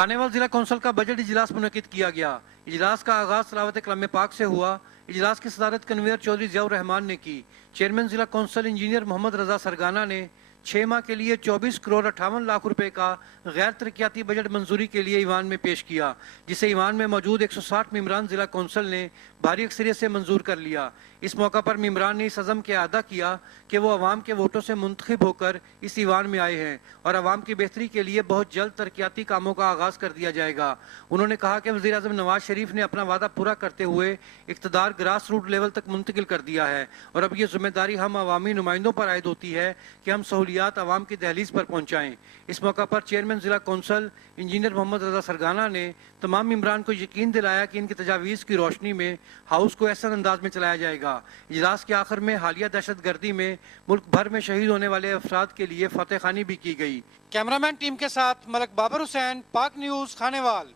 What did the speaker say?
खानेवाल जिला कौंसिल का बजट इजलास मुनक्किद किया गया। इजलास का आगाज तिलावत कलाम पाक से हुआ। इजलास की सदारत कन्वीनर चौधरी ज़ियाउर रहमान ने की। चेयरमैन जिला कौंसिल इंजीनियर मोहम्मद रजा सरगाना ने 6 माह के लिए 24 करोड़ 58 लाख रुपए का गैर तरक्याती बजट मंजूरी के लिए ईवान में पेश किया, जिसे ईवान में मौजूद 160 मेम्बरान जिला कौंसिल ने भारी अक्सरियत से मंजूर कर लिया। इस मौका पर मेम्बरान ने इस अज़म के अदा किया कि वो अवाम के वोटों से मुंतखब होकर इस ईवान में आए हैं और अवाम की बेहतरी के लिए बहुत जल्द तरक्याती कामों का आगाज़ कर दिया जाएगा। उन्होंने कहा कि वज़ीर आज़म नवाज शरीफ ने अपना वादा पूरा करते हुए इक़्तिदार ग्रास रूट लेवल तक मुंतकिल कर दिया है और अब ये जिम्मेदारी हम अवामी नुमाइंदों पर आयद होती है कि हम सहूलियात अवाम की दहलीज पर पहुँचाएँ। इस मौका पर चेयरमैन जिला कौंसिल इंजीनियर मोहम्मद रजा सरगाना ने तमाम मेम्बरान को यकीन दिलाया कि इनकी तजावीज़ की रोशनी में हाउस को ऐसा अंदाज में चलाया जाएगा। इजलास के आखिर में हालिया दहशत गर्दी में मुल्क भर में शहीद होने वाले अफराद के लिए फतेह खानी भी की गई। कैमरामैन टीम के साथ मलक बाबर हुसैन, पाक न्यूज़, खानेवाल।